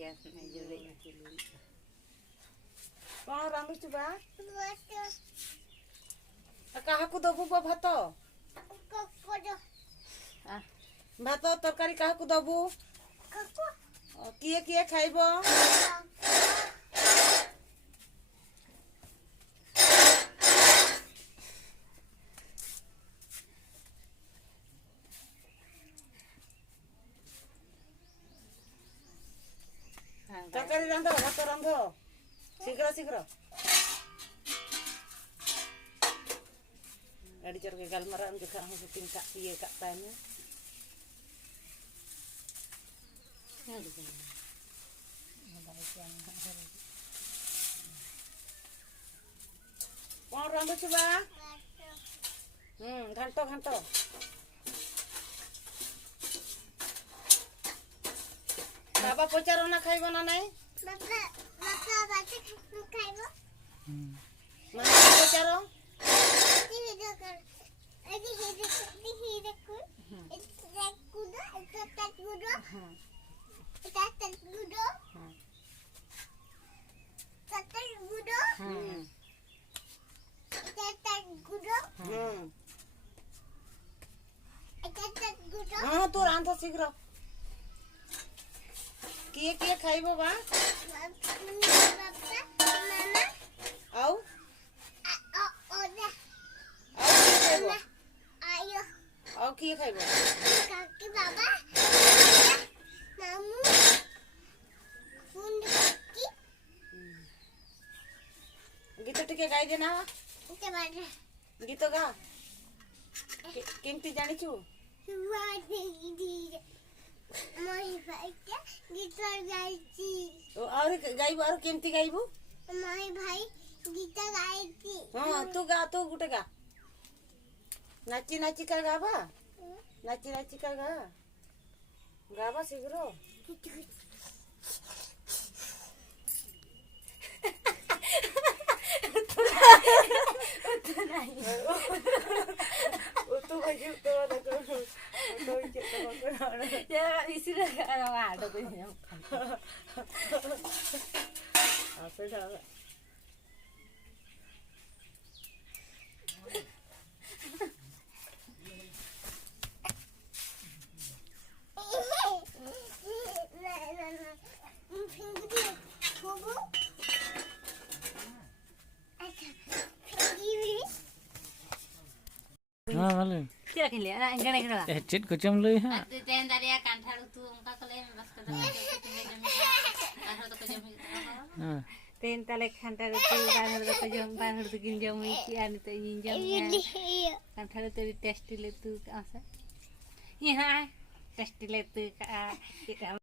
gas na juli. कौन रांधु चुबा कहा को दबु भात भात तरकारी कहा को दबु किए किए खाइब तरकारी रांध भात रांध शीघ्र शीघ्र गाड़ी चल के गलमारा देखा हम शूटिंग का ये का टाइम में कौन रांधु छुबा घंटो घंटो बाबा पचारो ना खाइबो ना नहीं mana pacaro हाँ तो रांधा शीघ्र किए खाइबो बा आओ आओ किए खाइबो काकी बाबा मामू फुंडकी गीत टिके गाई देना के बारे गीत गा केमती जानी छु मोहि भाई के गीत गाइची और गाइबो और केमती गाइबो मोहि भाई गीत गाइची हां तू गा तू गुटे गा नाची नाची कर गाबा नाची नाची कर गा गाबा शीघ्र तो भाई तो तो ya isi dah ada tuh yang apa dah हाँ वाले Kira kini ada enggak nih kira. चेट को चम ले हाँ Ten tadi ya kanthal tu ungka kale bas kada. Kanthal tu kejam gitu. हाँ Ten tale kanthal tu banhar tu ginjam iki anu tu ginjam ya. Kanthal tu tasty le tu asa. Iya, tasty le tu ka